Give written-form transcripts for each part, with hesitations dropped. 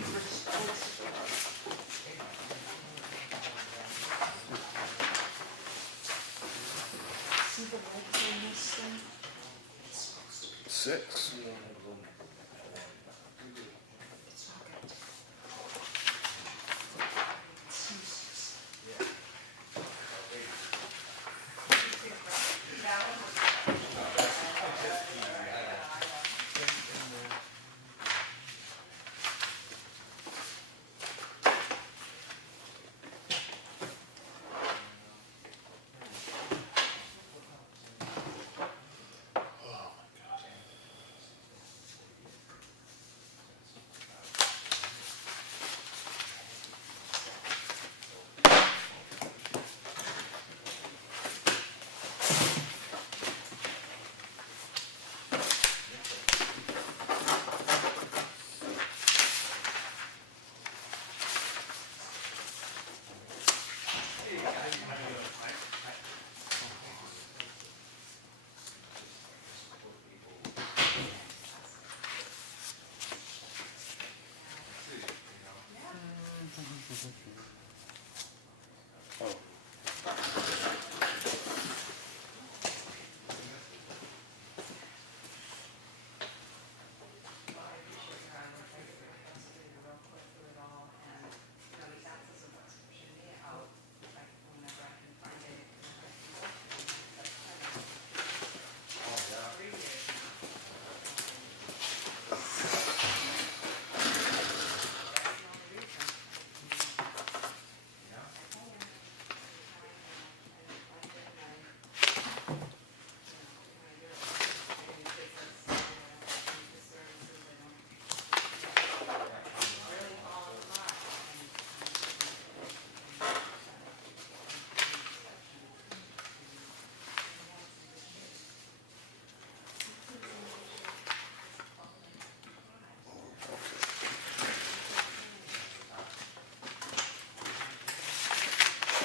See the lights on this thing? 6. It's not good. It's useless.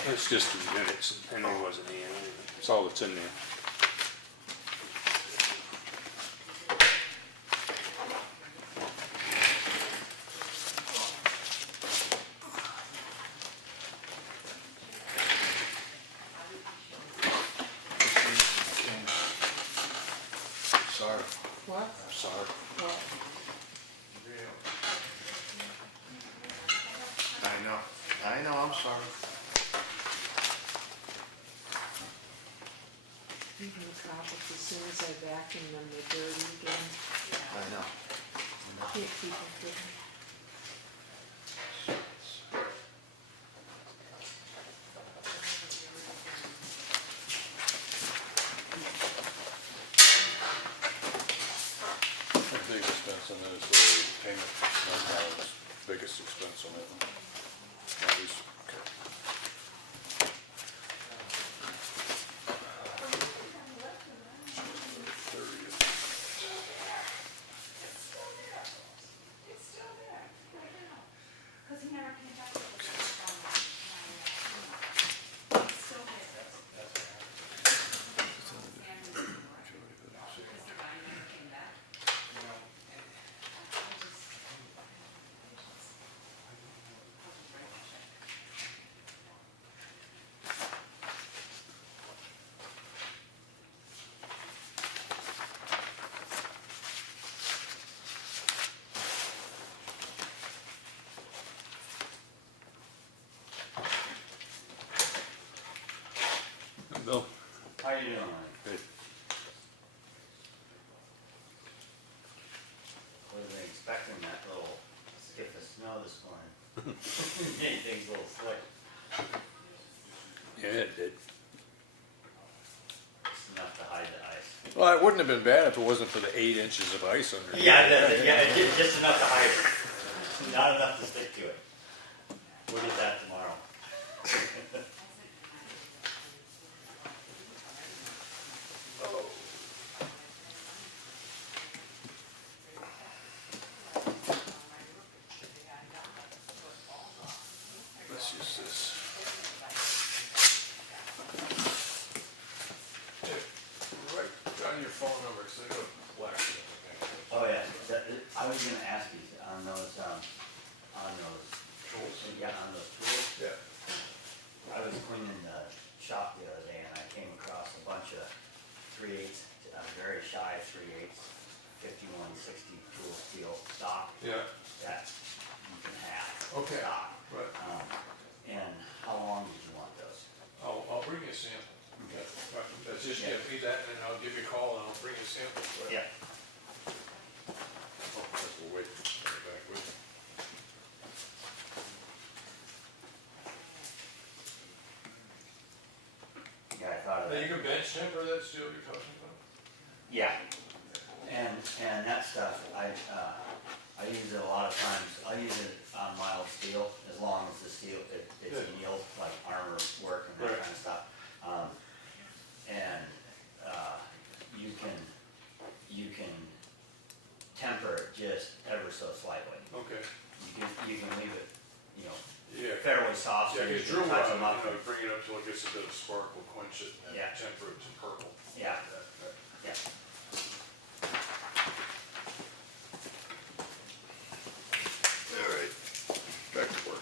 It's just the minutes. Henry wasn't in. It's all that's in there. Sorry. What? Sorry. What? I know, I'm sorry. You can copies as soon as I vacuum them, they're dirty again. I know. Can't keep them good. The big expense on this is payment for snowplows. Biggest expense on it. That is, okay. Bill? How you doing? Good. Wasn't expecting that little skip of snow this morning. Made things a little slick. Yeah, it did. Just enough to hide the ice. Well, it wouldn't have been bad if it wasn't for the 8 inches of ice under. Just enough to hide it. Not enough to stick to it. We'll get that tomorrow. Let's use this. Write down your phone number, because they go black. Oh yeah, I was gonna ask you on those, on those, Tools. yeah, on those tools. Yeah. I was cleaning the shop the other day and I came across a bunch of 3/8, very shy 3/8, 5160 tool steel stock Yeah. that you can have. Okay. Stock. Right. And how long did you want those? I'll bring you a sample. Okay. Right. That's just Yeah. give me that, and then I'll give you a call, and I'll bring you a sample. Right. Yeah. Oh, I guess we'll wait, bring it back with you. Yeah, I thought of Now, that. you can bench temper that steel you're talking about? Yeah, and that stuff, I use it a lot of times, I use it on mild steel, as long as the steel, it's Good. annealed, like armor work and that Right. kind of stuff. And you can temper it just ever so slightly. Okay. You can leave it, you know, Yeah. fairly soft, so Yeah, you because can drill touch rod, them up. you know, bring it up till it gets a bit of sparkle, quench it, and Yeah. then temper it to purple. Yeah, Right. yeah. All right, back to work.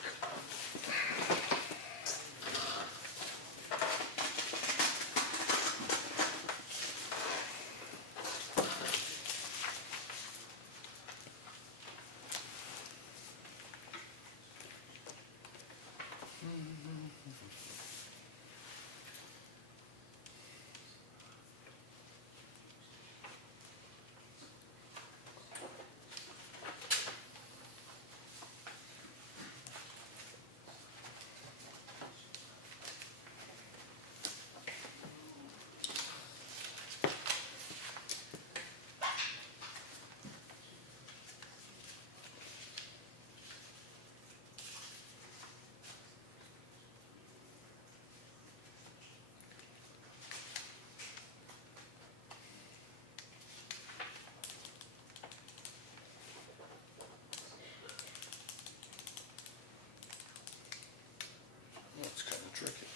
It's kind of tricky.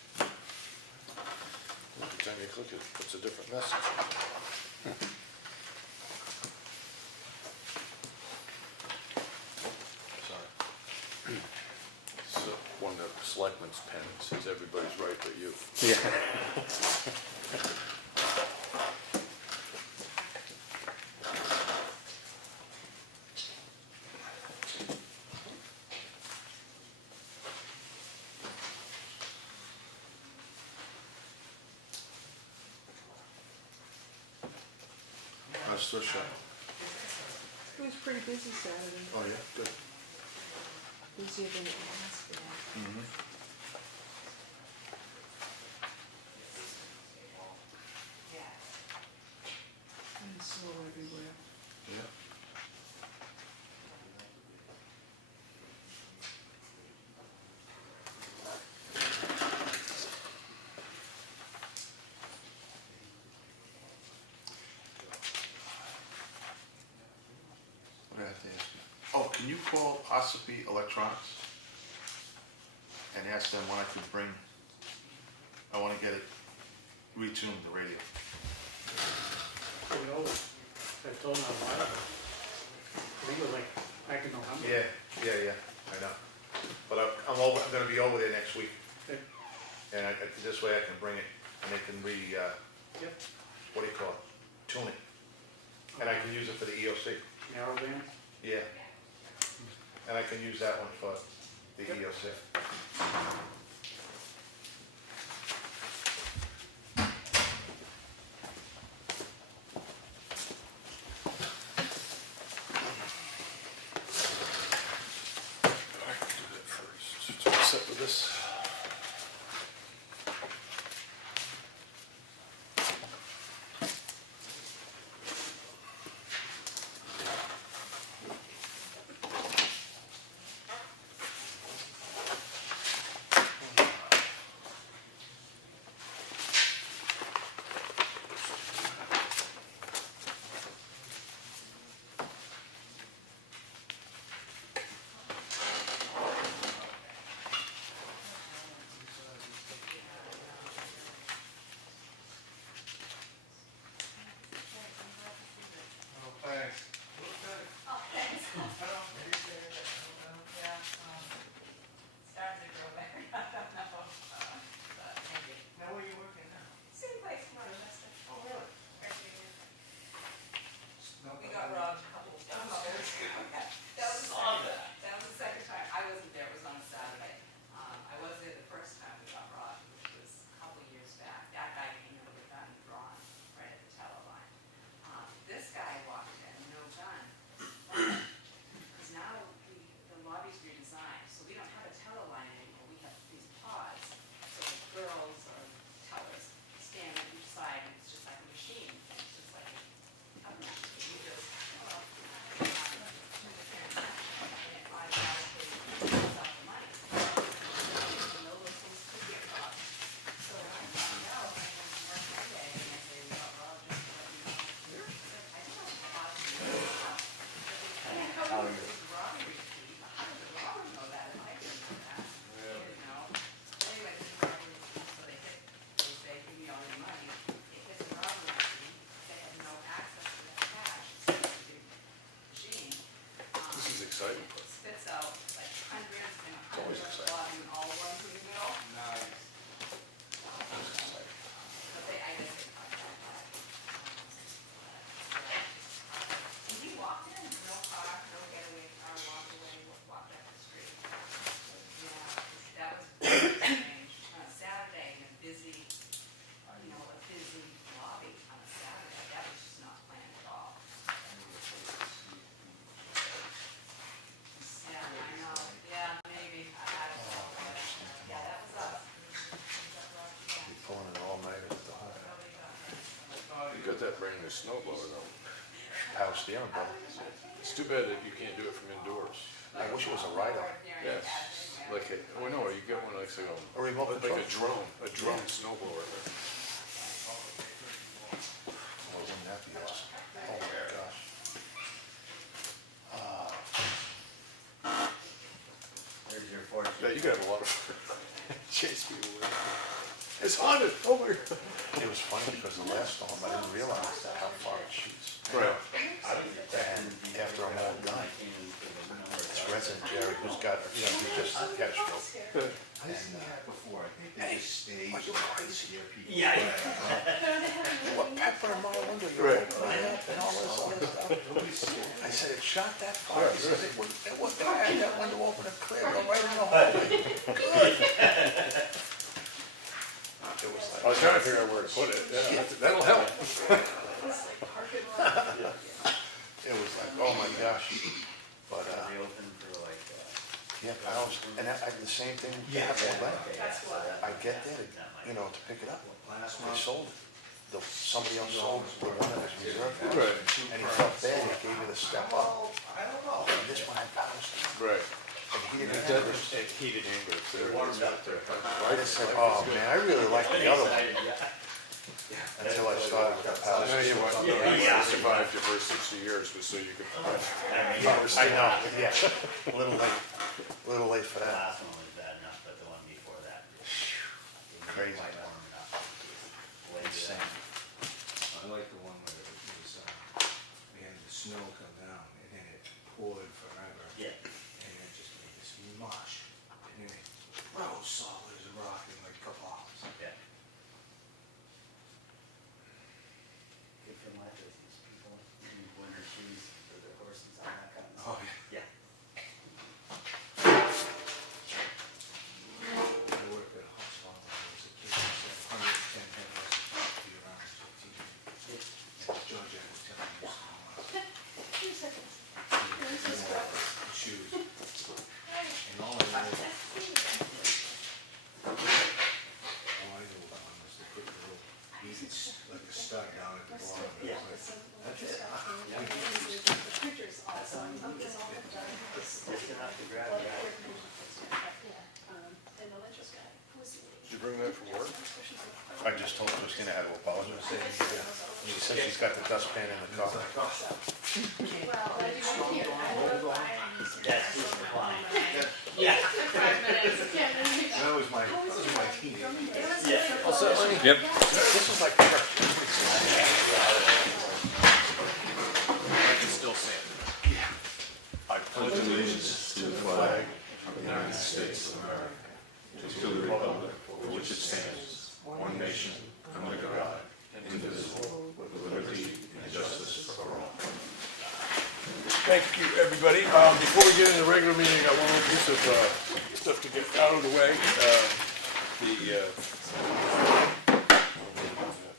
Every time you click it, it's a different message. Sorry. So, one of the selectmen's pen says everybody's right but you. How's the shop? It was pretty busy Saturday, Oh, yeah, good. busier than it has been. Mm-hmm. And slow everywhere. Yeah. What did I have to ask you? Oh, can you call Ossipee Electronics and ask them when I can bring, I wanna get it retuned, the radio. We always, I told him a while ago. I think it was like back in November. Yeah, I know. But I'm gonna be over there next week, Okay. and this way I can bring it, and they can Yep, what do you call it? Tune it. And I can use it for the EOC. narrow band. Yeah. And I can use that one for the Yep. EOC. I can do that first. So what's up with this? exciting. spits out like hundreds and always hundreds exciting. of them all run through the middle. Nice. But they, I guess they cut that back. And he walked in, no car, no getaway car, walked away, walked up the street. Yeah, that was very strange. On a Saturday in a busy, you know, a busy lobby on a Saturday, that was just not planned at all. Yeah, I know, yeah, maybe, I don't know, but, yeah, that was us. Be pulling an all-nighter at the home. You got that brand new snow blower though. Power steering, brother. It's too bad that you can't do it from indoors. I wish it was a ride-on. Yes, like a, oh no, you get one like say, A remote like control. a drone snow blower. Oh, wouldn't that be awesome? Oh my gosh. There's your fortune. Yeah, you gotta have a lot of chase people with. It's haunted, oh my god. It was funny because the last storm, I didn't realize how far it shoots. Right. And after I'm all done, this resident Jerry, who's got, he just had a stroke. I've seen that before, I think they just stage Are you crazy? Yeah. What, pepper in my window, you're opening it up and all this other stuff. I said, it shot that far. He said, it wouldn't, I had that window open and clear, go right in the hallway. Good. It was I was trying to figure out where to put it, yeah, that'll help. It was like, oh my gosh. But, They open for like, yeah, powers, and I did the same thing. Yeah. That's what. I get there, to pick it up. Last They month, sold it. Somebody else sold the one that was reserved for it. Right. And he felt bad, he gave me the step up. I don't know. And this one had power steering. Right. And he didn't That have was it. heated English. I just said, oh man, I really like the other one. Until I started with the power Yeah, steering. the reason I survived your first 60 years was so you could. I know, yeah. Little late for the that. last one was bad enough, but the one before that. Crazy. Insane. I like the one where it was, we had the snow come down and then it poured forever. Yeah. And it just made this mush. And then it froze solid as a rock in like a couple hours. Yeah. Good for my business, people in winter shoes for their horses on that kind of stuff. Oh, yeah. Yeah. I worked at a hospital when I was a kid. It said 110 head horses to be around 15. And George had to tell me shoes. And all I knew about one was to put the little easy, like a stud down at the bottom. It was like, that's it. Just enough to grab the guy. Did you bring that from work? I just told Christina how to apologize. She said she's got the dustpan in the car. That's just the line. Yeah. That was my teenage. Yeah. Yep. This is like church. Still saying. I pledge allegiance to the flag of the United States of America, to the republic for which it stands, one nation, under God, indivisible, with liberty and justice for all. Thank you, everybody. Before we get into the regular meeting, I got one more piece of stuff to get out of the way.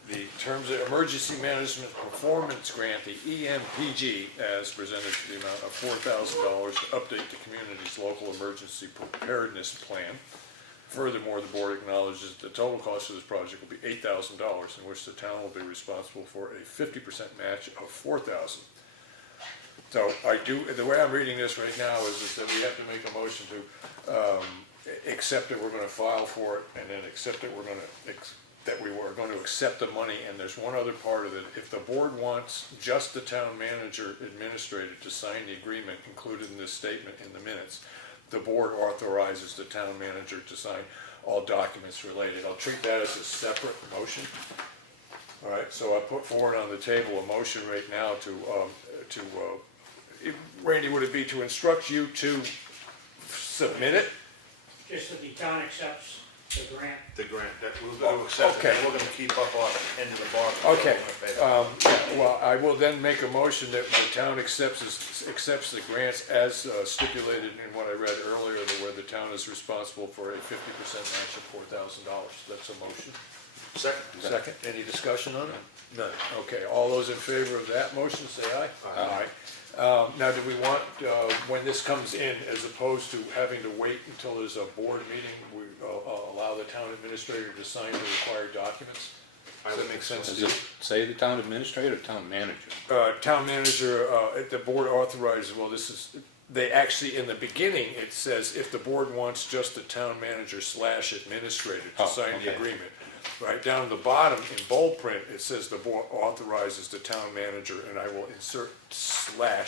The terms of emergency management performance grant, the EMPG, as presented to the amount of $4,000 to update the community's local emergency preparedness plan. Furthermore, the board acknowledges that the total cost of this project will be $8,000, in which the town will be responsible for a 50% match of $4,000. So the way I'm reading this right now is that we have to make a motion to accept that we're gonna file for it, and then accept that that we were going to accept the money, and there's one other part of it. If the board wants just the town manager administrator to sign the agreement included in this statement in the minutes, the board authorizes the town manager to sign all documents related. I'll treat that as a separate motion. All right, so I put forward on the table a motion right now to Randy, would it be to instruct you to submit it? Just that the town accepts the grant. The grant, that we're gonna accept it, Okay. and we're gonna keep up our end of the bargain. Okay, So we're gonna pay that. well, I will then make a motion that the town accepts the grants as stipulated in what I read earlier, where the town is responsible for a 50% match of $4,000. That's a motion. Second, any discussion on it? None. Okay, all those in favor of that motion, say aye. Aye. Now, do we want, when this comes in, as opposed to having to wait until there's a board meeting, we allow the town administrator to sign the required documents? Does that make sense to Does you? it say the town administrator or town manager? Town manager, the board authorizes, well, this is, they actually, in the beginning, it says if the board wants just the town manager / administrator to Oh, sign the okay. agreement. Right down at the bottom, in bold print, it says the board authorizes the town manager, and I will insert /town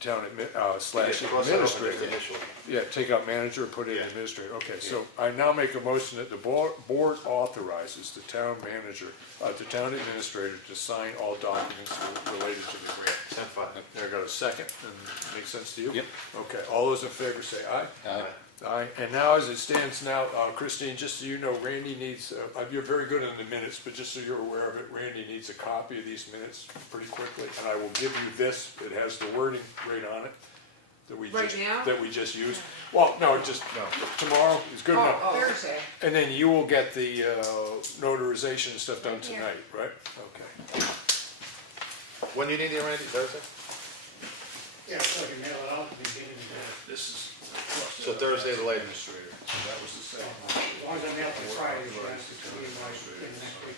/ administrator. Yeah, take out manager and put in administrator. Okay, so I now make a motion that the board authorizes the town manager, the town administrator to sign all documents related to the grant. There, I got a second, and makes sense to you? Yep. Okay, all those in favor say aye. Aye. Aye, and now as it stands now, Christine, just so you know, Randy needs, you're very good in the minutes, but just so you're aware of it, Randy needs a copy of these minutes pretty quickly, and I will give you this, it has the wording right on it that we Right just, now? that we just used. Well, no, just, tomorrow is good enough. Oh, Thursday. And then you will get the notarization and stuff done tonight, right? Okay. When do you need it, Randy, Thursday? Yeah, so you mail it out, and you get it in there. This is. So Thursday the latest. Administrator, so that was the second. As long as I mail it by Friday, it's gonna be in the next week.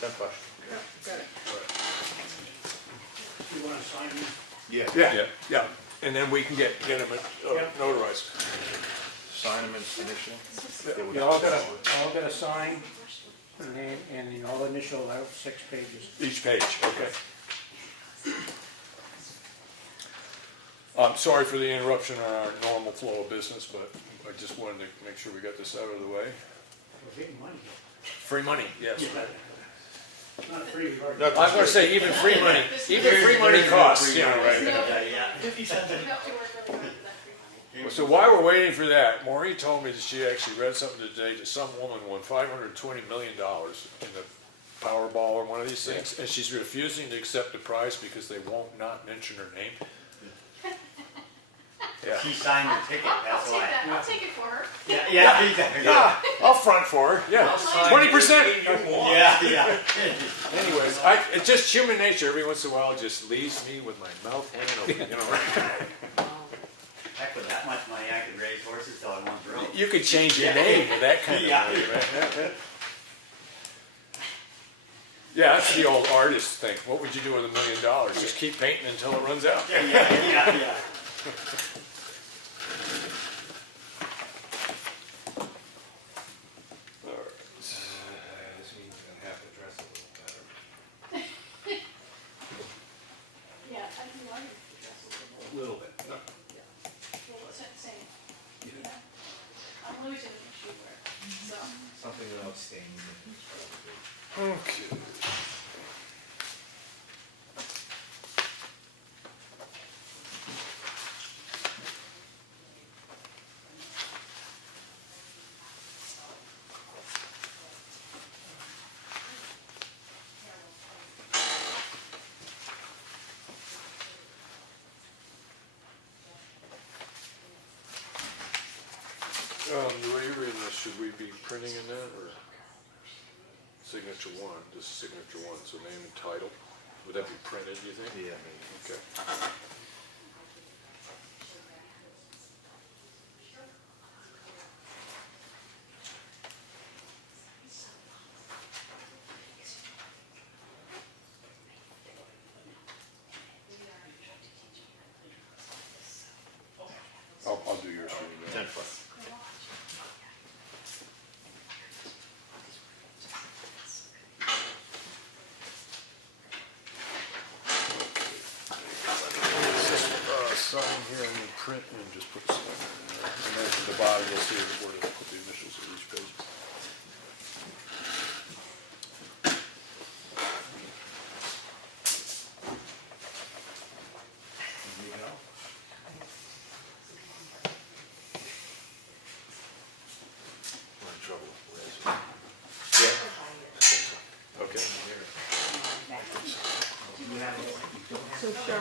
10-5. Yeah, got it. You wanna sign these? Yeah, yeah, and then we can get them notarized. Sign them and initial. You all gotta sign the name and you all initial out 6 pages. Each page, okay. I'm sorry for the interruption on our normal flow of business, but I just wanted to make sure we got this out of the way. We're getting money. Free money, yes. Not free, we've already. I was gonna say, even free money costs, you know, right? Yeah. You have to work really hard for that free money. So while we're waiting for that, Maureen told me that she actually read something today that some woman won $520 million in the Powerball or one of these things, and she's refusing to accept the prize because they won't not mention her name. Yeah. She signed the ticket, that's I'll take why. that, I'll take it for her. Yeah, exactly. Yeah, I'll front for her, yeah, 20%. Yeah. Anyways, it's just human nature, every once in a while it just leaves me with my mouth hanging open, you know. Heck, with that much money, I could raise horses till I want to. You could change your name with that kind of Yeah. money, right? Yeah, that's the old artist thing. What would you do with $1 million? Just keep painting until it runs out. Yeah. All right. This means I'm gonna have to dress a little better. Yeah, I think I need to dress a little bit. Little bit. Well, it's not the same. Yeah. I'm losing in shoe wear, so. Something without stains. Okay. The way you're reading this, should we be printing in that, or signature one, this is signature one, so name and title, would that be printed, do you think? Yeah, maybe. Okay. I'll do yours for you. 10-5. Sign here and you print and just put sign in there. And then at the bottom you'll see where they put the initials of each page.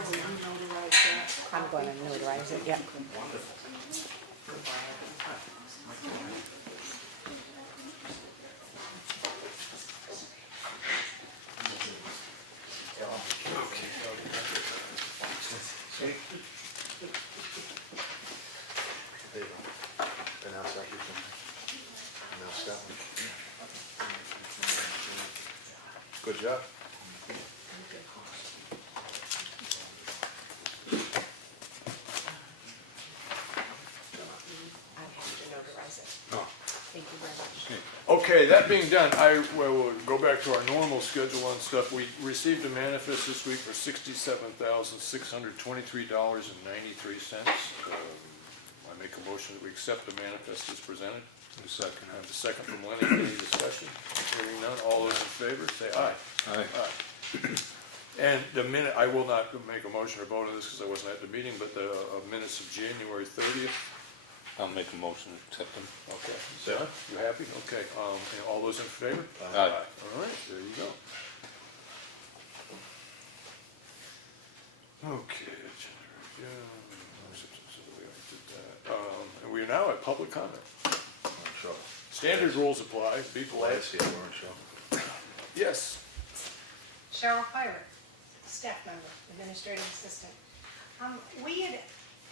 will you notarize that? I'm going to notarize it, yeah. There you go. Announce that, you can announce that one. Good job. I have to notarize it. Oh. Thank you very much. Okay, that being done, will go back to our normal schedule on stuff. We received a manifest this week for $67,623.93. I make a motion that we accept the manifest as presented. Second. I have a second from Lenny. Any discussion? Hearing none, all those in favor, say aye. Aye. And the minute, I will not make a motion or vote on this because I wasn't at the meeting, but the minutes of January 30th. I'll make a motion to accept them. Okay. John, you happy? Okay. And all those in favor? Aye. All right, there you go. Okay. Agenda review. We already did that. And we are now at public comment. Sure. Standard rules apply. Be polite. Last year, weren't sure. Yes. Cheryle, staff member, administrative assistant.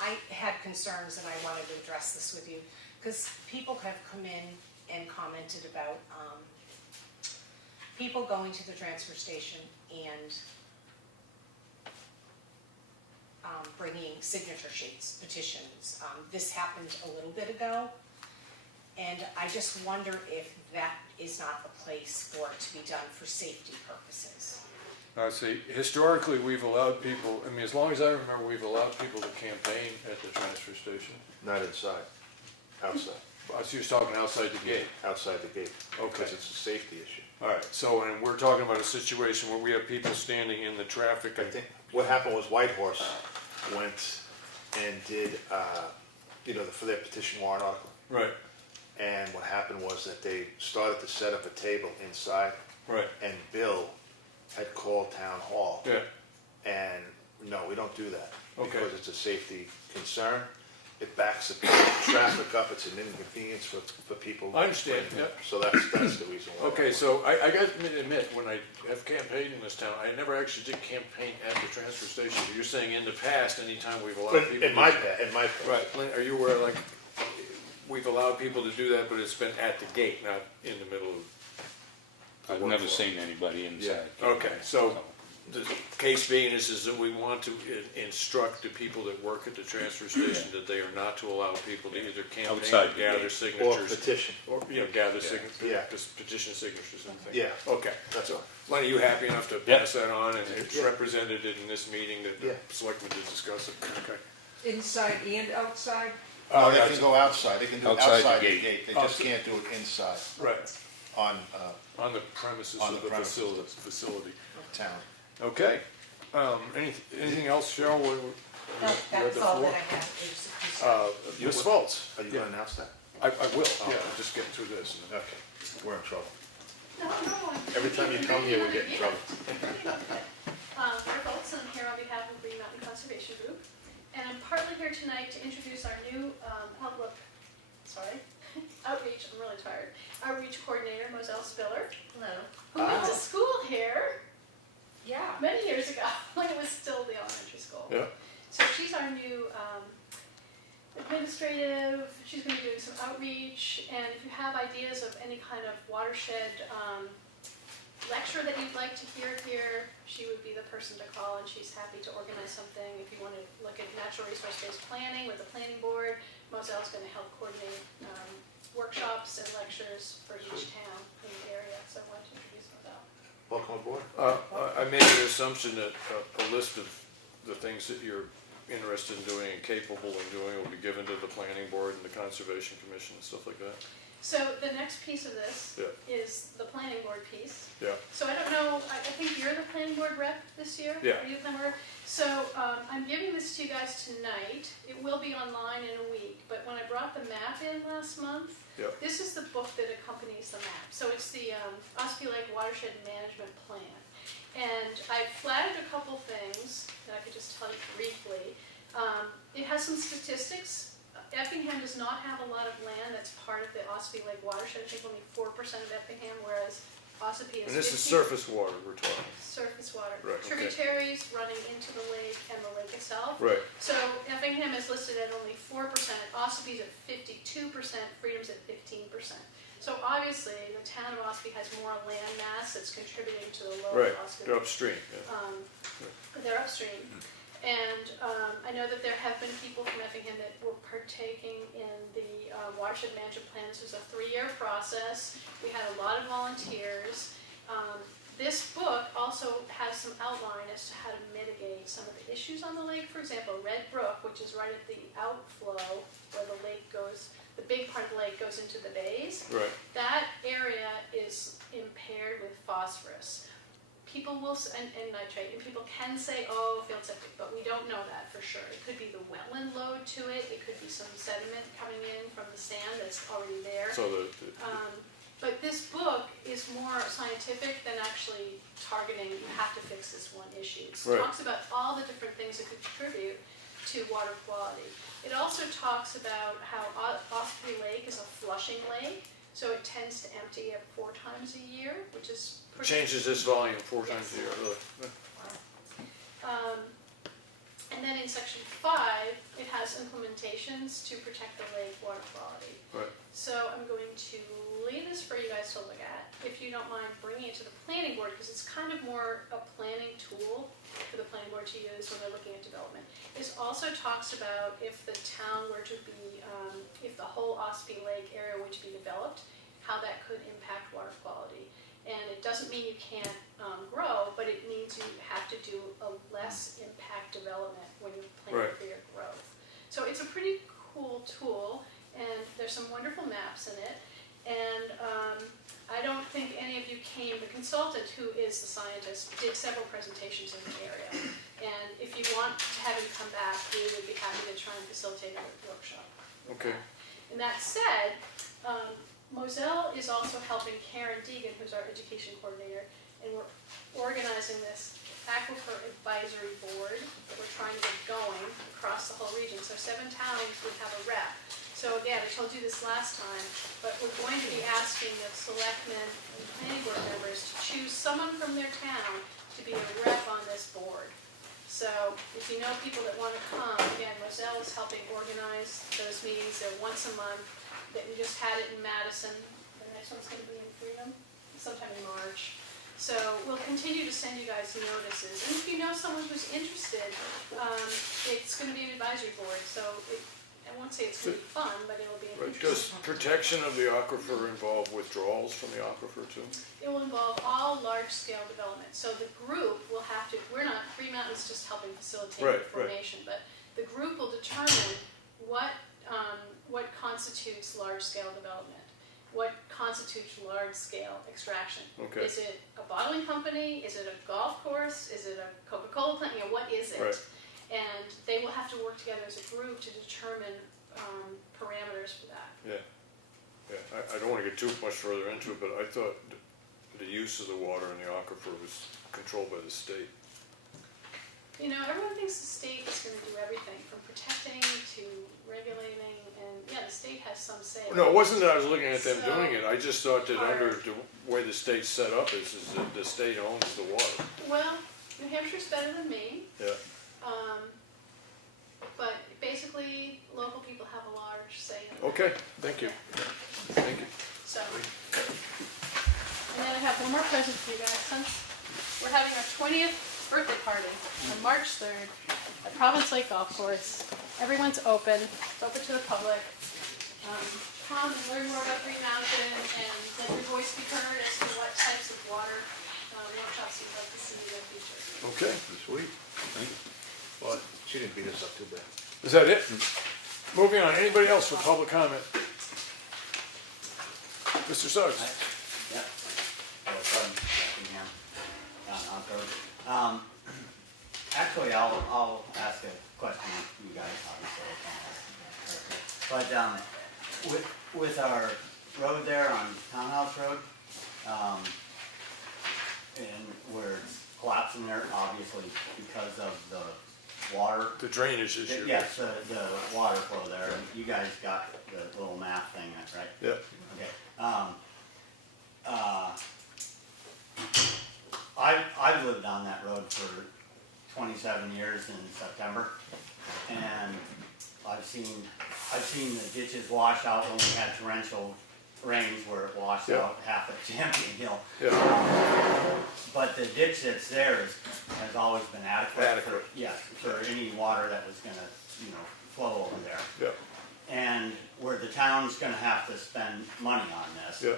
I had concerns and I wanted to address this with you, because people have come in and commented about people going to the transfer station and bringing signature sheets, petitions. This happened a little bit ago, and I just wonder if that is not the place for it to be done for safety purposes. I see. Historically, we've allowed people, I mean, as long as I remember, we've allowed people to campaign at the transfer station. Not inside, outside, So you're talking outside the gate? outside the gate. Okay. Because it's a safety issue. All right, so, and we're talking about a situation where we have people standing in the traffic. I think what happened was Whitehorse went and did, for their petition warrant article. Right, And what happened was that they started to set up a table inside, right, and Bill had called town hall. yeah, And no, we don't do that. Okay. Because it's a safety concern. It backs the traffic up, it's an inconvenience for people. I understand, yeah. So that's the reason why. Okay, so I got to admit, when I have campaigned in this town, I never actually did campaign at the transfer station. You're saying in the past, anytime we've allowed But people. in my past. Right, Lynn, are you aware, like, we've allowed people to do that, but it's been at the gate, not in the middle of the I've never workflow? seen anybody inside. Okay, so the case being is that we want to instruct the people that work at the transfer station that they are not to allow people to either campaign Outside or the gather gate. Or signatures. petition. Or, gather Yeah. petition signatures and things. Yeah. Okay, That's so, all. Lenny, you happy enough to Yeah. pass that on, and it's Yeah. represented in this meeting that the Yeah. selectmen did discuss it, okay? Inside and outside? No, they can go outside, they can do it Outside the outside the gate. gate, they Oh, just so- can't do it inside Right, on on the premises On of the the premises. facility. town. Okay, anything else, Cheryl? No, You that's had the all floor. that I have. Is- Ms. Fultz? Are you Yeah. gonna announce that? I will, yeah, just get through this. Okay, we're in trouble. No. Every time you come here, we get in trouble. Claire Boltz, I'm here on behalf of Green Mountain Conservation Group, and I'm partly here tonight to introduce our new outreach, I'm really tired, outreach coordinator, Moselle Spiller. Hello. Who went to school here Yeah. many years ago, when it was still the elementary school. Yeah. So she's our new administrative, she's gonna be doing some outreach, and if you have ideas of any kind of watershed lecture that you'd like to hear here, she would be the person to call, and she's happy to organize something. If you want to look at natural resource-based planning with the planning board, Moselle's gonna help coordinate workshops and lectures for each town in the area, so I wanted to introduce Moselle. Welcome aboard. I made the assumption that a list of the things that you're interested in doing and capable of doing will be given to the planning board and the conservation commission and stuff like that. So the next piece of this Yeah. is the planning board piece. Yeah. So I don't know, I think you're the planning board rep this year? Yeah. Are you the planning board rep? So I'm giving this to you guys tonight. It will be online in a week, but when I brought the map in last month, Yeah. this is the book that accompanies the map. So it's the Ospey Lake Watershed Management Plan. And I flagged a couple things that I could just tell you briefly. It has some statistics. Effingham does not have a lot of land that's part of the Ospey Lake watershed. I think only 4% of Effingham, whereas Ospey is 50%. And this is surface water we're talking. Surface water. Right, okay. Tributaries running into the lake and the lake itself. Right. So Effingham is listed at only 4%, Ospey's at 52%, Freedom's at 15%. So obviously, the town of Ospey has more land mass that's contributing to the lower Right, Ospey. they're upstream, yeah. They're upstream. And I know that there have been people from Effingham that were partaking in the watershed management plan. This was a 3-year process. We had a lot of volunteers. This book also has some outline as to how to mitigate some of the issues on the lake. For example, Red Brook, which is right at the outflow where the lake goes, the big part of the lake goes into the bays. Right. That area is impaired with phosphorus. People will, and nitrate, and people can say, oh, field septic, but we don't know that for sure. It could be the wetland load to it, it could be some sediment coming in from the sand that's already there. So But this book is more scientific than actually targeting, you have to fix this one issue. It Right. talks about all the different things that could contribute to water quality. It also talks about how Ospey Lake is a flushing lake, so it tends to empty 4 times a year, which is pretty... changes this volume 4 times a year, really. And then in section 5, it has implementations to protect the lake water quality. Right. So I'm going to leave this for you guys to look at, if you don't mind bringing it to the planning board, because it's kind of more a planning tool for the planning board to use when they're looking at development. This also talks about if the town were to be, if the whole Ospey Lake area were to be developed, how that could impact water quality. And it doesn't mean you can't grow, but it means you have to do a less impact development when you're planning Right. for your growth. So it's a pretty cool tool, and there's some wonderful maps in it. And I don't think any of you came, the consultant who is the scientist did several presentations in the area. And if you want to have him come back, we would be happy to try and facilitate a workshop. Okay. And that said, Moselle is also helping Karen Deegan, who's our education coordinator, and we're organizing this aquifer advisory board that we're trying to get going across the whole region. So 7 towns would have a rep. So again, I told you this last time, but we're going to be asking the selectmen and planning board members to choose someone from their town to be a rep on this board. So if you know people that want to come, again, Moselle is helping organize those meetings. They're once a month. That we just had it in Madison. The next one's going to be in Freedom sometime in March. So we'll continue to send you guys notices. And if you know someone who's interested, it's going to be an advisory board. So I won't say it's going to be fun, but it'll be an Right. Does interesting. protection of the aquifer involve withdrawals from the aquifer too? It will involve all large-scale development. So the group will have to, we're not, Green Mountain's just helping facilitate Right, the formation, but the group will determine what constitutes large-scale development, what constitutes large-scale extraction. Okay. Is it a bottling company? Is it a golf course? Is it a Coca-Cola plant? You know, what is it? Right. And they will have to work together as a group to determine parameters for that. Yeah. Yeah. I don't want to get too much further into it, but I thought the use of the water in the aquifer was controlled by the state. You know, everyone thinks the state is going to do everything from protecting to regulating, and yeah, the state has some say. No, it wasn't that I was looking at them So doing it. I just thought that hard. under the way the state's set up is that the state owns the water. Well, New Hampshire's better than Maine. Yeah. But basically, local people have a large say in it. Okay, thank you. Thank you. So, and then I have one more present for you guys. Since we're having our 20th birthday party on March 3rd at Province Lake Golf Course. Everyone's open. It's open to the public. Come and learn more about Green Mountain and let your voice be heard as to what types of water workshops you'd like to see in the future. Okay. Sweet. Well, she didn't beat us up too bad. Is that it? Moving on. Anybody else for public comment? Mr. Suggs? Yep. From Effingham, down Concord. Actually, I'll ask a question of you guys, obviously I can't ask. But with our road there on Townhouse Road, and where collapsing there, obviously because of the water. The drainage issue. Yes, the water flow there, and you guys got the little map thing, right? Yeah. Okay. I've lived on that road for 27 years in September, and I've seen the ditches wash out when we had torrential rains where it washed Yeah. out half of Champion Hill. Yeah. But the ditch that's there has always been adequate. Adequate. For any water that was gonna, flow over there. Yeah. And where the town's gonna have to spend money on this. Yeah.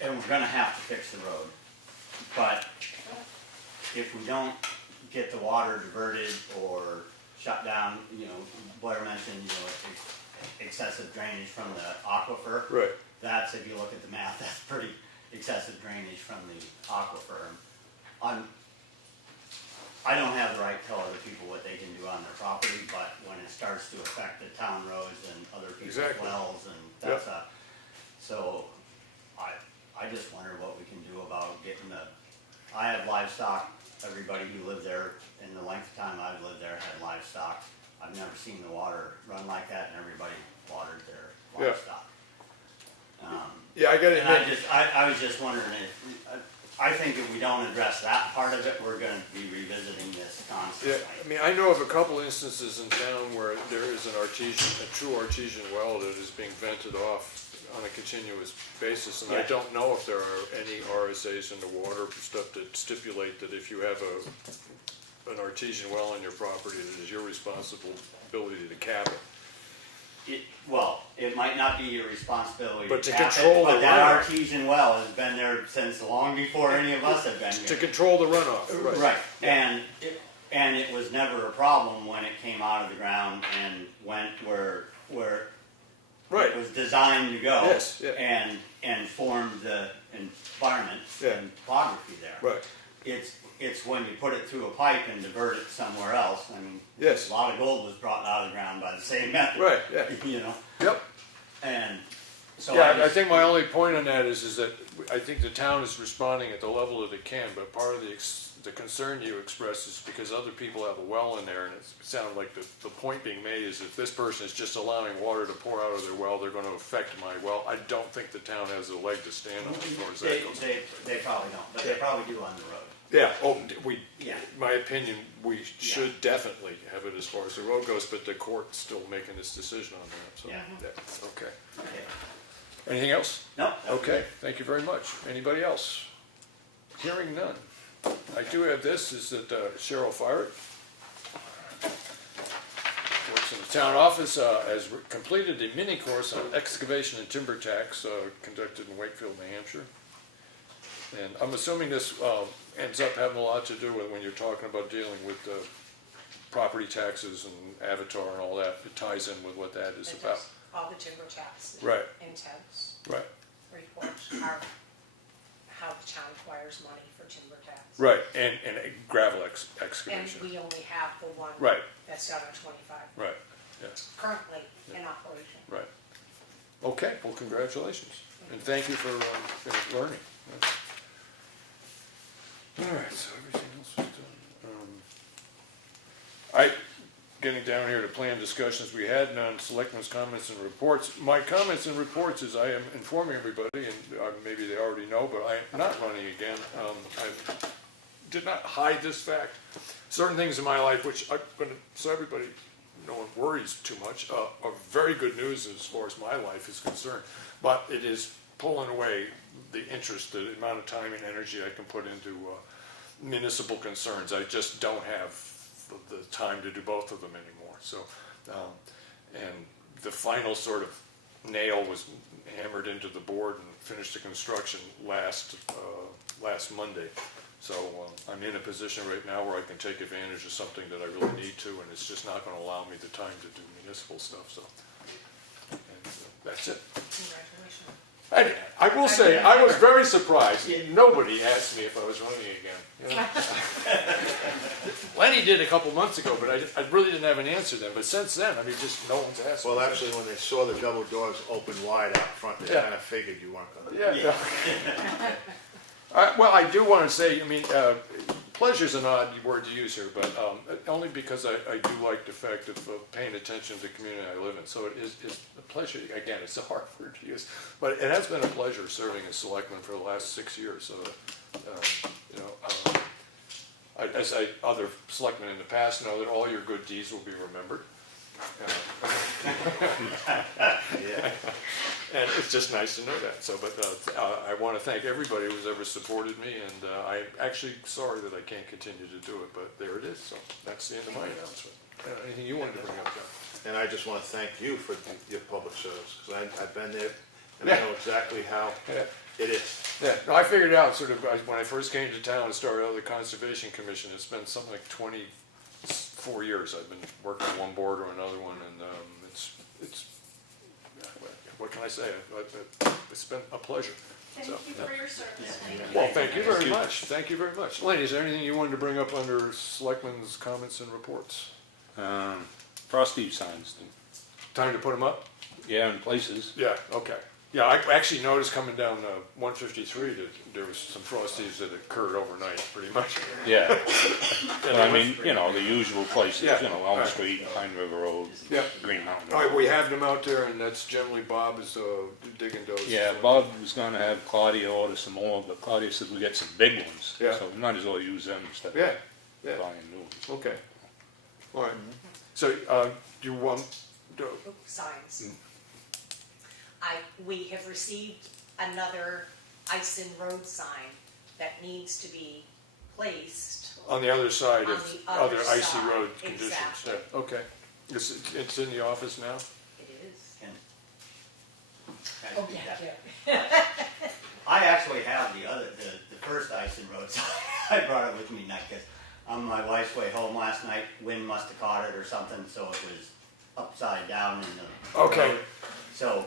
And we're gonna have to fix the road. But if we don't get the water diverted or shut down, Blair mentioned, excessive drainage from the aquifer. Right. That's, if you look at the map, that's pretty excessive drainage from the aquifer. I don't have the right to tell other people what they can do on their property, but when it starts to affect the town roads and other people's Exactly. wells, and that's so I just wonder what we can do about getting I have livestock. Everybody who lived there in the length of time I've lived there had livestock. I've never seen the water run like that, and everybody watered their Yeah. livestock. Yeah, I gotta And admit, I was just wondering I think if we don't address that part of it, we're gonna be revisiting this yeah, constantly. I mean, I know of a couple instances in town where there is a true artesian well that is being vented off on a continuous basis, and I Yeah. don't know if there are any RSA's in the water stuff that stipulate that if you have an artesian well on your property, that it is your responsibility to cap it. It might not be your responsibility But to cap it, control the but that runoff. artesian well has been there since long before any of us have been To here. control the runoff, right? Right, and it was never a problem when it came out of the ground and went where Right. it was designed to go. Yes, yeah. And formed the environment Yeah. and topography there. Right. It's when you put it through a pipe and divert it somewhere else. I mean, Yes. a lot of gold was brought out of the ground by the same method. Right, yeah. Yep. And so Yeah, I just- think my only point on that is that I think the town is responding at the level that it can, but part of the concern you express is because other people have a well in there, and it sounded like the point being made is if this person is just allowing water to pour out of their well, they're gonna affect my well. I don't think the town has a leg to stand on as far as that goes. They probably don't, but they probably do on the road. Yeah, Yeah. my opinion, we should definitely have it as far as the road goes, but the court's still making this decision on that, so. Yeah. Okay. Okay. Anything else? No. Okay, thank you very much. Anybody else? Hearing none. I do have this, is that Cheryle Feirick works in the town office, has completed a mini course on excavation and timber tax conducted in Wakefield, New Hampshire. And I'm assuming this ends up having a lot to do with when you're talking about dealing with property taxes and Avatar and all that. It ties in with what that is It about. does. All the timber tax Right. intents Right, reports are how the town acquires money for timber tax. right, and gravel And excavation. we only have the one Right. that's done on 25, Right, yes, currently in operation. right. Okay, well, congratulations, and thank you for learning. All right, so everything else is done. Getting down here to plan discussions, we had none, selectmen's comments and reports. My comments and reports is I am informing everybody, and maybe they already know, but I am not running again. I did not hide this fact. Certain things in my life, which I'm going to, so everybody, no one worries too much, are very good news as far as my life is concerned. But it is pulling away the interest, the amount of time and energy I can put into municipal concerns. I just don't have the time to do both of them anymore. So, and the final sort of nail was hammered into the board and finished the construction last Monday. So I'm in a position right now where I can take advantage of something that I really need to, and it's just not going to allow me the time to do municipal stuff. So, and that's it. Congratulations. I will say, I was very surprised. Nobody asked me if I was running again. You know? Lenny did a couple months ago, but I really didn't have an answer then. But since then, I mean, just no one's asked me. Well, actually, when they saw the double doors open wide out front, they Yeah. kind of figured you weren't gonna. Yeah. Well, I do want to say, I mean, pleasure's an odd word to use here, but only because I do like the fact of paying attention to the community I live in. So it is a pleasure. Again, it's a hard word to use, but it has been a pleasure serving as selectman for the last 6 years. So, you know, as other selectmen in the past know that all your good deeds will be remembered. And it's just nice to know that. So, but I want to thank everybody who's ever supported me, and I'm actually sorry that I can't continue to do it, but there it is. So that's the end of my announcement. Anything you wanted to bring up, John? And I just want to thank you for your public service, because I've been there, and I know exactly how it is. Yeah, no, I figured out sort of when I first came to town and started out the Conservation Commission. It's been something like 24 years I've been working on one board or another one, and it's what can I say? It's been a pleasure. Thank So, you for your service. Well, thank you very much. Thank you very much. Lane, is there anything you wanted to bring up under Selectmen's comments and reports? Frosty signs, Time to put them up? yeah, in places. Yeah, okay. Yeah, I actually noticed coming down 153 that there was some frosties that occurred overnight, pretty much. Yeah. But I mean, you know, the usual places, Yeah. you know, Elm Right. Street, Pine River Road, Yeah. Green Mountain All right, Road. we have them out there, and that's generally Bob is digging those. Yeah, Bob was gonna have Claudia order some more, but Claudia said we get some big ones. Yeah. So we might as well use them instead Yeah, of yeah, buying new ones. okay. All right. So, do you want, Signs. We have received another Ison Road sign that needs to be placed. on the other side On of the other other icy side, road conditions? exactly. Yeah, okay. It's in the office now? It is. Can I Oh, speak yeah, that? yeah. I actually have the first Ison Road sign. I brought it with me tonight because on my wife's way home last night, wind must have caught it or something, so it was upside down in the Okay. road. So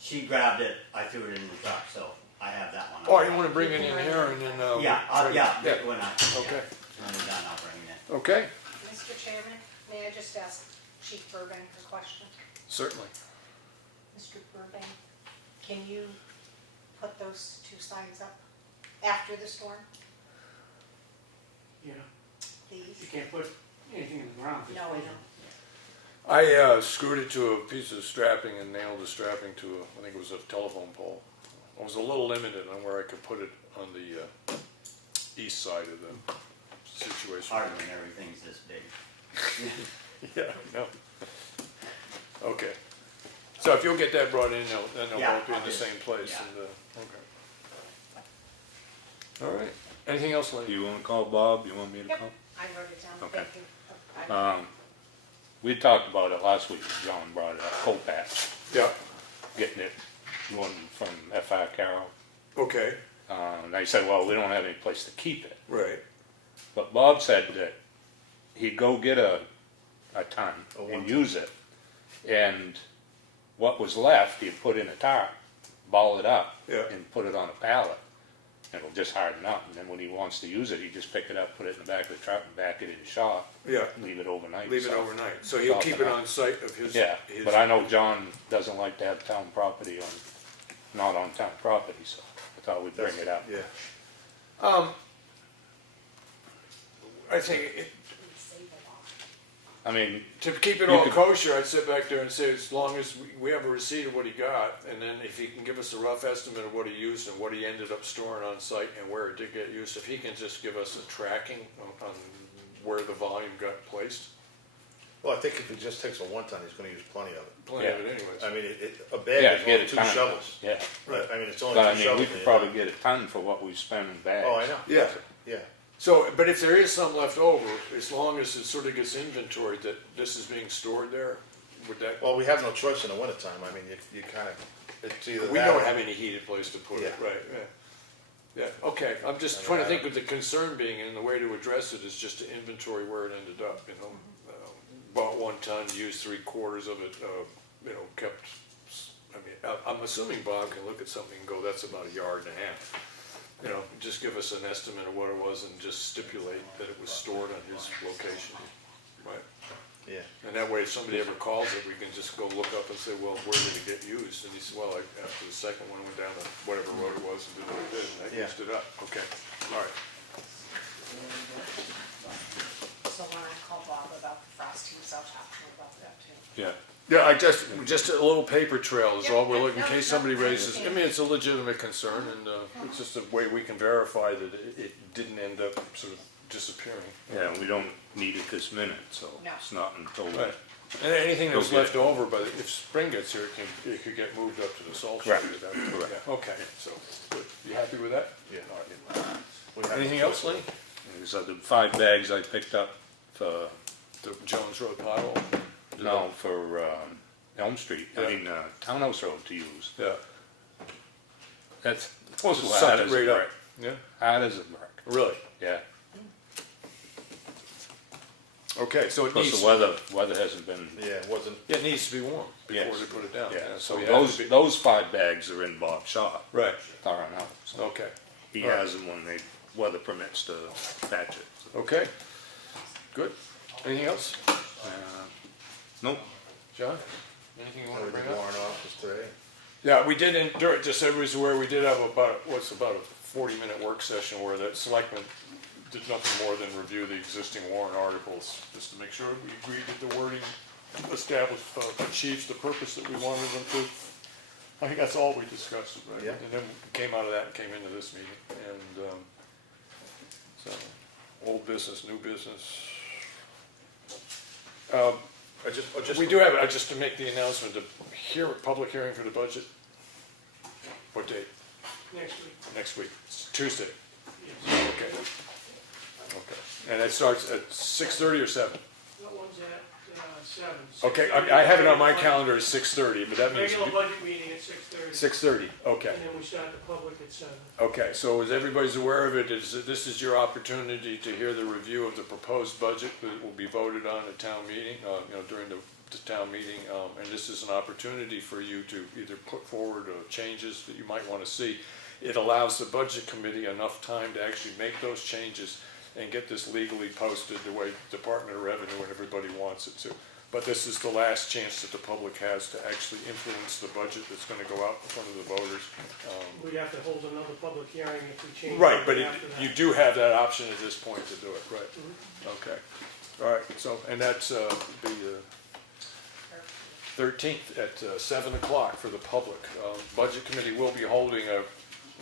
she grabbed it, I threw it in the truck, so I have that one. Oh, you want to bring it in here and then? Yeah, yeah. when I, Okay, when I'm done, I'll bring it in. okay, Mr. Chairman, may I just ask Chief Burbank a question? certainly. Mr. Burbank, can you put those two signs up after the storm, Yeah, you please? can't put anything in the ground. if it's No, I frozen. know. I screwed it to a piece of strapping and nailed the strapping to I think it was a telephone pole. I was a little limited on where I could put it on the east side of the situation. Hard when everything's this big. Yeah, no. Okay. So if you'll get that brought in, then they'll Yeah, both be in I'll the do. same place. Yeah. And, okay. All right. Anything else, Do Lynn? you wanna call Bob? You want me to Yep, call? I wrote it down, Okay. thank you. I- We talked about it last week, John brought it up, coal patch, Yeah. getting it going from FR Carroll. Okay. And I said, well, we don't have any place to keep it. Right. But Bob said that he'd go get a ton and use it, and what was left, he'd put in a tarp, ball it up, Yeah. and put it on a pallet. It'll just harden up, and then when he wants to use it, he just pick it up, put it in the back of the truck, and back it in the shop, Yeah. leave it overnight. Leave it so- overnight. So he'll keep it on site of his. Yeah, his- but I know John doesn't like to have town property not on town property, so I thought we'd bring it up. Yeah. I think Save a lot. I mean, to keep it You all could- kosher, I'd sit back there and say, as long as we have a receipt of what he got, and then if he can give us a rough estimate of what he used and what he ended up storing on site and where it did get used, if he can just give us a tracking on where the volume got placed, Well, I think if he just takes a 1 ton, he's gonna use plenty of it. plenty of it anyways. I mean, a yeah, bag is get only a 2 ton. shovels. Yeah, Right, I mean, it's only but I 2 mean, shovels. we could probably get a ton for what we spend in bags. Oh, I know. Yeah. Yeah. So, but if there is some left over, as long as it sort of gets inventoried that this is being stored there, would that? Well, we have no choice in the wintertime. I mean, you kind of, it's either We that don't or- have any heated place to put it, Yeah. right, yeah. Yeah, okay, I'm just trying to think of the concern being, and the way to address it is just to inventory where it ended up, you know? Bought 1 ton, used 3/4 of it, you know, kept, I mean, I'm assuming Bob can look at something and go, that's about 1.5 yards. You know, just give us an estimate of what it was and just stipulate that it was stored on his location, right? Yeah. And that way, if somebody ever calls it, we can just go look up and say, well, where did it get used? And he said, well, after the second one went down to whatever road it was and did what it did, and that Yeah. used it up. Okay, all right. So when I call Bob about the frostings, I'll talk to him about that too. Yeah. Yeah, just a little paper trail is all we're Yeah, looking, in no, case no, somebody I raises, I understand. mean, it's a legitimate concern, and it's just a way we can verify that it didn't end up sort of disappearing. Yeah, we don't need it this minute, so No. it's not until. Right. And anything that's Go get left it. over, but if spring gets here, it could get moved up to the salt shed. Right. at that point. Correct. Yeah, okay, so, good. You happy with that? Yeah. All right. Anything else, Lenny? These are the 5 bags I picked up for, The Jones Road pothole? no, for Elm Street, Yeah. Townhouse Road to use. Yeah. That's supposed to Sucked hard it as a right up. brick. Yeah, Hard as a brick, really? yeah. Okay, so it Plus needs, the weather hasn't been, Yeah, it wasn't, yeah, it neast to be warm before Yes. they put it down. yeah, so you have to be- those 5 bags are in Bob's shop, Right, far enough. So okay, he all right. has them when the weather permits to patch it. So, okay, good. Anything else? Nope, John? Anything you want to we bring did up? warrant office today. Yeah, we did, just so everybody's aware, we did have about a 40-minute work session where the selectmen did nothing more than review the existing warrant articles, just to make sure we agreed that the wording established, achieves the purpose that we wanted them to. I think that's all we discussed, right? Yeah. And then we came out of that and came into this meeting, and, so, old business, new business. We do have, just to make the announcement, public hearing for the budget. What date? Next week. Next week, it's Tuesday. Yes. Okay. Okay. And it starts at 6:30 or 7? That one's at 7. Okay, I have it on my calendar as 6:30, but that means. Regular budget meeting at 6:30. 6:30, okay. And then we start the public at 7. Okay, so as everybody's aware of it, this is your opportunity to hear the review of the proposed budget that will be voted on at town meeting, during the town meeting. And this is an opportunity for you to either put forward changes that you might want to see. It allows the budget committee enough time to actually make those changes and get this legally posted the way Department of Revenue and everybody wants it to. But this is the last chance that the public has to actually influence the budget that's gonna go out in front of the voters. We'd have to hold another public hearing if we change. Right, but anything after that. you do have that option at this point to do it, right? Okay, all right, so, and that's the 13th at 7 o'clock for the public. Budget committee will be holding a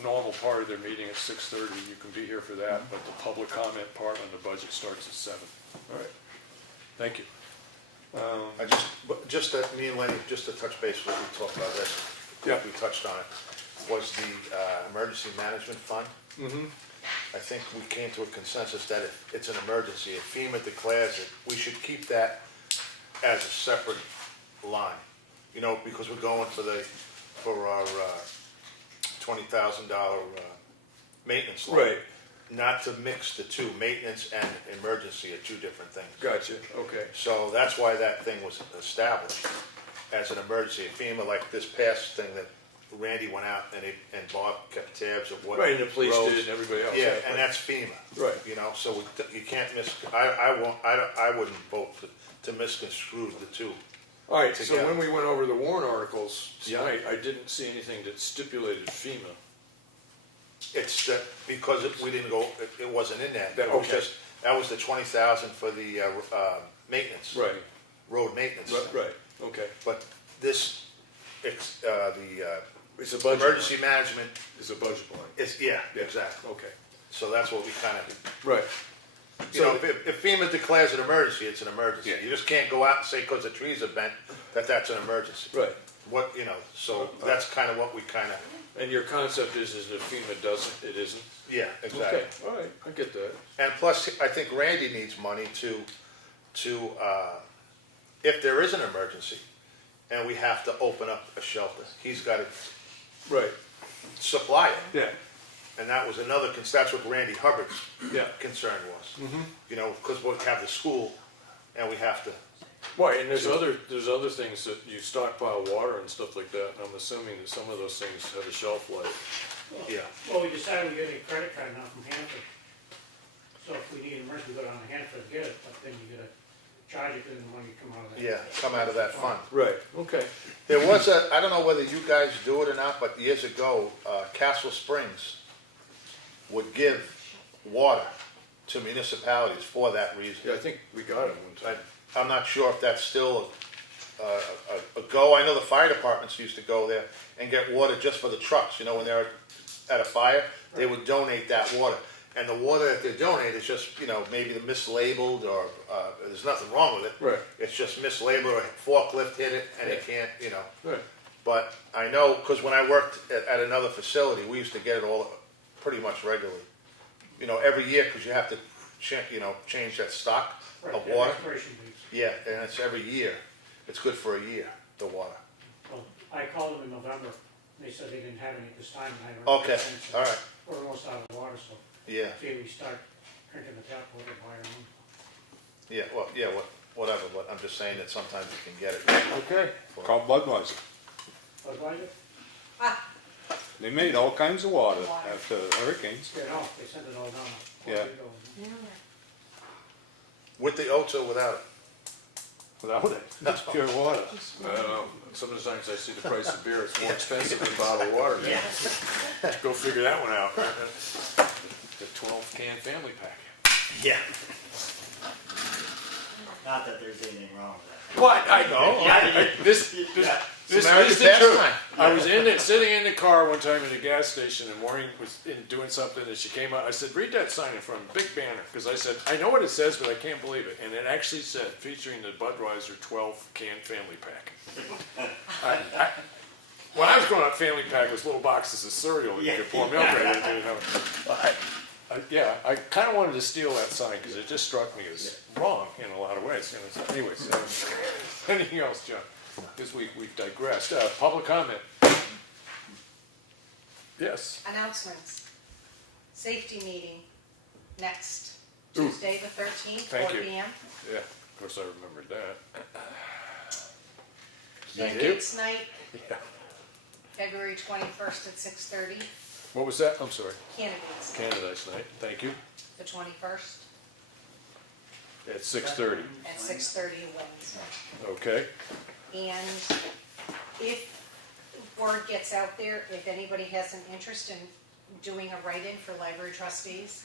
normal part of their meeting at 6:30. You can be here for that, but the public comment part on the budget starts at 7. All right, thank you. Just that, me and Lenny, just to touch base with what we talked about this, Yeah. we touched on it, was the emergency management fund. I think we came to a consensus that if it's an emergency, if FEMA declares it, we should keep that as a separate line. Because we're going for our $20,000 maintenance line. Right. Not to mix the two, maintenance and emergency are two different things. Gotcha, okay. So that's why that thing was established as an emergency. FEMA, like this past thing that Randy went out and Bob kept tabs of what. Right, and the police roads- did and everybody else. Yeah, and that's FEMA. Right. So you can't I wouldn't vote to misconstrue the two. All right, so together. when we went over the warrant articles tonight, I didn't see anything that stipulated FEMA. It's that, because we didn't go, it wasn't in that. That- It was okay. just, that was the 20,000 for the maintenance. Right. Road maintenance. Right, okay. But this, It's a budget. emergency management It's a budget line. is, yeah, exactly. Okay. So that's what we kind of, Right. if FEMA declares an emergency, it's an emergency. Yeah. You just can't go out and say because the trees are bent, that's an emergency. Right. So that's kind of what we kind of, And your concept is if FEMA doesn't, it isn't? yeah, exactly. Okay, all right, I get that. And plus, I think Randy needs money to, if there is an emergency and we have to open up a shelter, he's got to Right. supply it. Yeah. And that was another, that's what Randy Hubbard's Yeah. concern was. Because we have the school and we have to, Right, and there's other things that you stockpile water and stuff like that, and I'm assuming that some of those things have a shelf life. yeah. Well, we decided we're getting a credit card now from Hanford. So if we need an emergency, we go down to Hanford and get it, but then you gotta charge it, then the money come out of that. Yeah, come out of that fund. Right, okay. There was I don't know whether you guys do it or not, but years ago, Castle Springs would give water to municipalities for that reason. Yeah, I think we got it one time. I'm not sure if that's still a go. I know the fire departments used to go there and get water just for the trucks, you know, when they're at a fire, they would donate that water. And the water that they donate is just, you know, maybe the mislabeled or, there's nothing wrong with it. Right. It's just mislabeled or forklift hit it and it can't, you know. Right. But I know, because when I worked at another facility, we used to get it all pretty much regularly. You know, every year, because you have to, change that stock Right, of that water. expiration dates. Yeah, and it's every year. It's good for a year, the water. Well, I called them in November, and they said they didn't have any at this time, and I don't. Okay, all right, We're almost out of water, so yeah, say we start drinking the tap water, buy our own. whatever, but I'm just saying that sometimes you can get it. Okay. Called Budweiser. Budweiser? They made all kinds of water Water. after hurricanes. Yeah, no, they sent it all down. Yeah. With the oats or without it? Without it, it's pure water. I don't know, some of the times I see the price of beer, it's more expensive than bottled water. Yeah. Go figure that one out. The 12 can family pack. Yeah. Not that there's anything wrong with that. What? I know. This American is the truth. pastime. I was sitting in the car one time at a gas station, and Maureen was doing something, and she came out. I said, "Read that sign in front, big banner," because I said, "I know what it says, but I can't believe it." And it actually said, featuring the Budweiser 12 can family pack. When I was growing up, family pack was little boxes of cereal that you could pour milk right into. You know. I kind of wanted to steal that sign because it just struck me as wrong in a lot of ways. You know, anyways, anything else, John? This week we've digressed. Public comment. Yes. Announcements. Safety meeting next Ooh. Tuesday, the 13th, Thank 4 you. p.m. Yeah. Of course, I remembered that. Thank you. Candidates night, Yeah. February 21st at 6:30. What was that? I'm sorry. Candidates, Candidates night. Thank you. the 21st At 6:30. at 6:30 Wednesday. Okay. And if word gets out there, if anybody has an interest in doing a write-in for library trustees,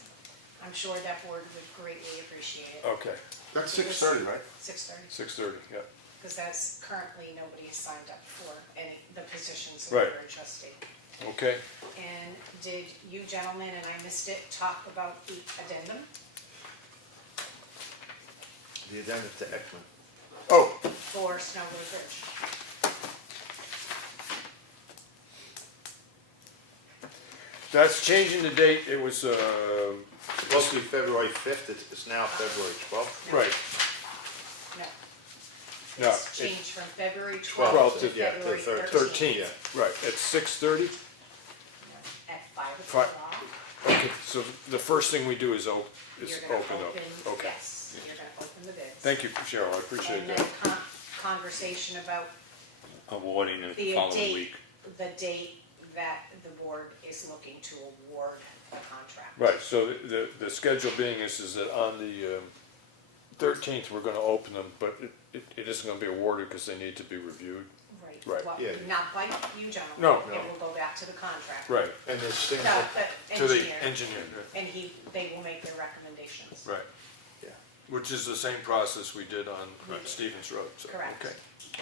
I'm sure that board would greatly appreciate it. Okay. That's 6:30, right? 6:30, 6:30. Yeah. because that's currently nobody has signed up for the positions of Right. library trustee. Okay. And did you gentlemen, and I missed it, talk about the addendum The addendum to Ekman. Oh. for Snow Road Bridge? That's changing the date. It was Supposed to be February 5th, it's now February 12th. right. No. No. It's changed from February 12th 12th to to- yeah, to February 13th. 13th. Right. At 6:30. At 5 Fi- o'clock. Okay. So the first thing we do is You're gonna open up. Okay. Yes, you're gonna open the bids. Thank you, Cheryl. I appreciate And that. then conversation about Awarding it the the following date, week. the date that the board is looking to award the contract. Right, so the schedule being is that on the 13th, we're gonna open them, but it isn't gonna be awarded because they need to be reviewed. Right. Well, Yeah. not by you gentlemen. No. It will go back to the contractor. Right, And there's things No, that, the to the engineer, engineer. and they will make their recommendations. Right. Yeah. Which is the same process we did on Stevens Road, so, Correct. okay.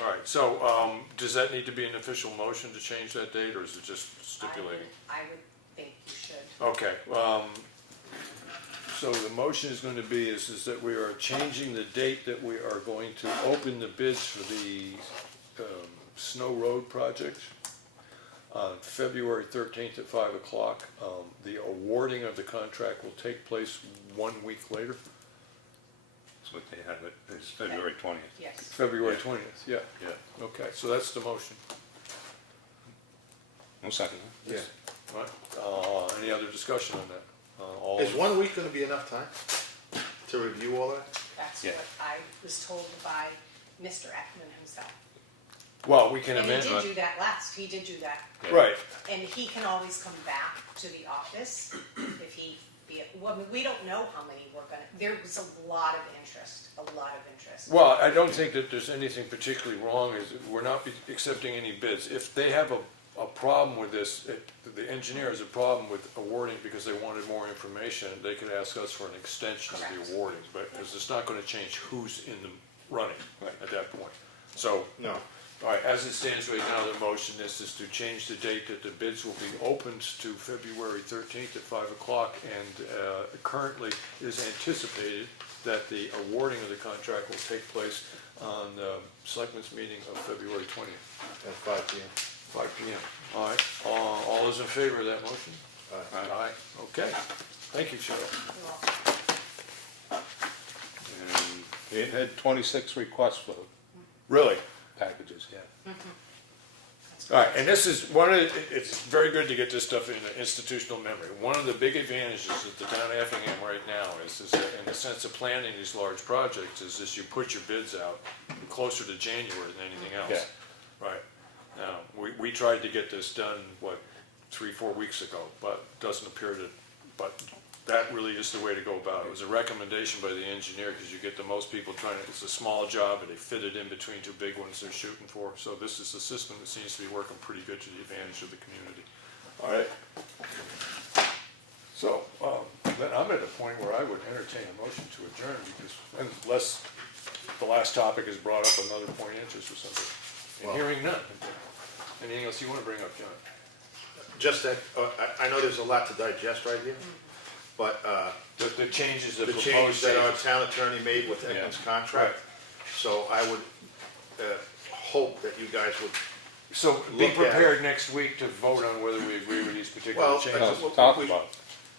All right, so, does that need to be an official motion to change that date, or is it just stipulating? I would think you should. Okay, so the motion is going to be is that we are changing the date that we are going to open the bids for the Snow Road project on February 13th at 5 o'clock. The awarding of the contract will take place 1 week later, That's what they have it, it's February 20th. Yes. February 20th, yeah. Okay, so that's the motion. One second. yeah. All right, any other discussion on that? All Is 1 week gonna be enough time to review all that? That's Yeah. what I was told by Mr. Ekman himself. Well, we can And he amend did it. do that last, he did do that. Right, And he can always come back to the office if he well, I mean, we don't know how many we're gonna, there was a lot of interest, a lot of interest. Well, I don't think that there's anything particularly wrong, is we're not accepting any bids. If they have a problem with this, the engineer has a problem with awarding because they wanted more information, they could ask us for an extension of Correct. the awarding, but, because it's not gonna change who's in the running at that point. So, No. all right, as it stands right now, the motion is to change the date that the bids will be opened to February 13th at 5 o'clock, and currently it is anticipated that the awarding of the contract will take place on the Selectmen's meeting of February 20th. At 5 p.m. 5 p.m. All right, all those in favor of that motion? Aye. Aye, okay. Thank you, Cheryl. And it had 26 requests for Really? packages, yeah. All right, and this is one of, it's very good to get this stuff in institutional memory. One of the big advantages that the town of Effingham right now is that in the sense of planning these large projects, is you put your bids out closer to January than anything else. Right. Now, we tried to get this done, 3-4 weeks ago, but doesn't appear to, but that really is the way to go about it. It was a recommendation by the engineer, because you get the most people trying to, it's a small job, and they fit it in between two big ones they're shooting for. So this is a system that seems to be working pretty good to the advantage of the community. All right. So, then I'm at a point where I would entertain a motion to adjourn, because unless the last topic has brought up another point of interest or something. And hearing none. Anything else you want to bring up, John? Just that, I know there's a lot to digest right here, but The changes that the proposed change that our changes. town attorney made with Yeah. Ekman's contract. So I would hope that you guys would, So be look at- prepared next week to vote on whether we agree with these particular Well, changes. Well, Talk we- about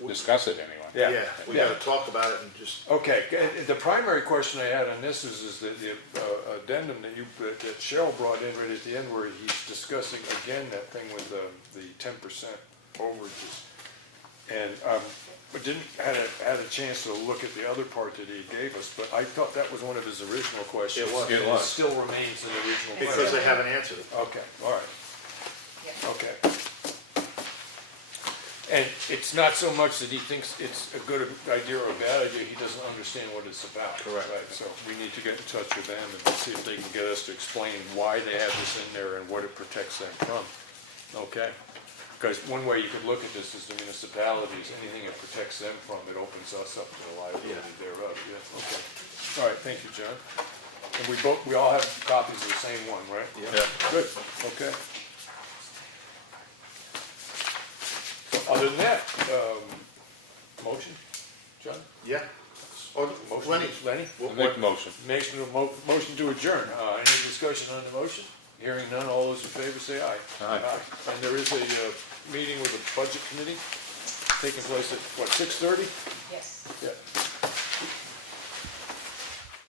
it, discuss it anyway. yeah, we gotta talk about it and just, Okay, the primary question I had on this is the addendum that Cheryl brought in right at the end, where he's discussing again that thing with the 10% overages. And I had a chance to look at the other part that he gave us, but I thought that was one of his original questions. It was. It And was. still remains an original because question. they haven't answered it. Okay, all right. Yeah. Okay. And it's not so much that he thinks it's a good idea or a bad idea, he doesn't understand what it's about. Correct. Right, so we need to get in touch with them and see if they can get us to explain why they have this in there and what it protects them from. Okay? Because one way you could look at this is the municipalities, anything it protects them from, it opens us up to the liability thereof, yeah, okay. All right, thank you, John. And we all have copies of the same one, right? Yeah. Good, okay. Other than that, motion, John? Yeah. Or Motion, Lenny, Lenny? I make the motion. Motion to adjourn. Any discussion on the motion? Hearing none, all those in favor say aye. Aye. And there is a meeting with the budget committee taking place at, 6:30? Yes.